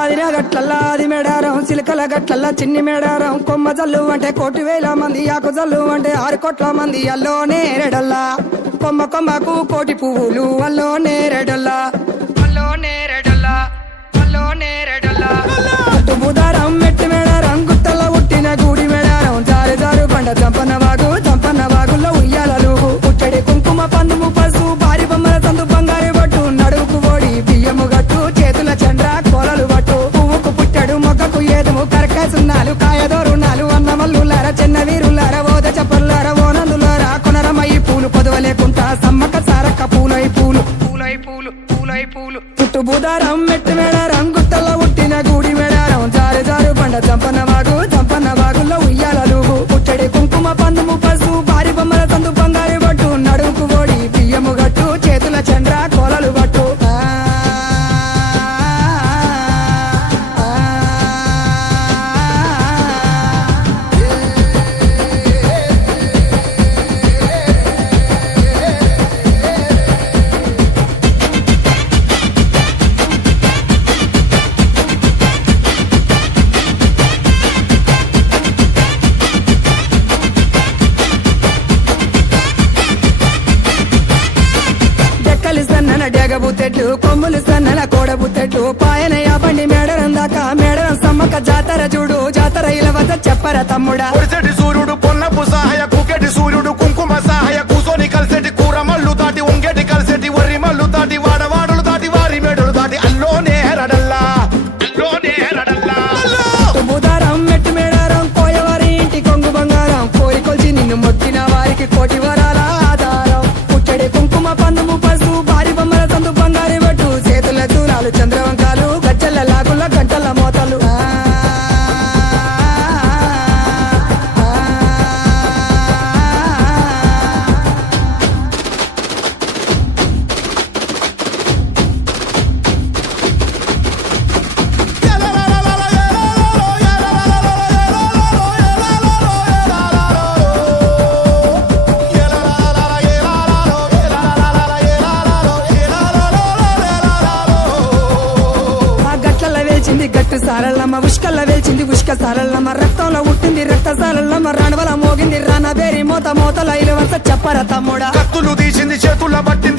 ఆదిన గట్లల్లా ఆది మేడారం చిలకల గట్లల్లా చిన్ని మేడారం కొమ్మ జల్లు అంటే 1,000,000 మంది ఆకు జల్లు అంటే 6 కోట్ల మంది అల్లో నేరెడల్లా కొమ్మ కొమ్మకు 1,000,000 పువ్వులు అల్లో నేరెడల్లా అల్లో నేరెడల్లా అల్లో నేరెడల్లా బుధారం మెట్టి మేడారం గుట్టలో ఉట్టిన గూడి మేడారం జారు జారు పండ చంపన్న వాగుల్లో ఉయ్యాలలు పుట్టడి కుంకుమ పందుము పసు భారీ బొమ్మల సందు బంగారు బట్టు నడువుకు ఓడి బియ్యము గట్టు చేతుల చంద్ర కోలలు బట్టు పువ్వుకు పుట్టడు మొక్కకు ఏదుము కరకాసున్నాలు కాయదోరున్నాలు అన్నమల్లులార చిన్న వీరులార ఓద చెప్పల్లార ఓనందులార కొనరమయ్యి పూలు పొదవలేకుంటా సమ్మక సారక్క పూలై పూలు పూలై పూలు పూలై పూలు చుట్టు బుధారం మెట్టి మేడారం గుట్టలో ఉట్టిన గూడి మేడారం జారు జారు పండ చంపన్న వాగుల్లో ఉయ్యాలలు పుట్టడి కుంకుమ పందుము పసు భారీ బొమ్మల సందు బంగారు బట్టు నడువుకు ఓడి బియ్యము గట్టు చేతుల చంద్ర కోలలు బట్టు డెగబుత్తెట్లు కొమ్ములు సన్నల కోడబుత్తెట్లు పాయన యాబండి మేడరం దాకా మేడరం సమ్మక్క జాతర చూడు జాతర ఇలా వద్ద చెప్పరా తమ్ముడా సూర్యుడు పొన్నపు సహాయ కుకెటి సూర్యుడు కుంకుమ సహాయ కూసోని కలిసేటి కూర మల్లు దాటి ఉంగేటి కలిసేటి వరి మల్లు దాటి వాడవాడలు దాటి వారి మేడలు దాటి అల్లోనే హెరడల్లా అల్లోనే హెరడల్లా బుధారం మెట్టి మేడారం కోయవారి ఇంటి కొంగు బంగారం కోరికొల్చి నిన్ను మొక్కిన వారికి 1,000,000 వరాల ఆధారం పుట్టడి కుంకుమ పందుము పసు భారీ బొమ్మల సందు బంగారు బట్టు చేతుల దూరాలు చంద్రవంకాలు గజ్జల లాగుల గంటల మోతలు గట్టు సారల్లమ్మ ఉష్కల్ల వెల్చింది ఉష్క సారల్లమ్మ రక్తంలో ఉట్టింది రక్త సారల్లమ్మ రణవల మోగింది రానబేరి మోతల ఇలువంత చెప్పర తమ్ముడా కత్తులు తీసింది చేతుల బట్టి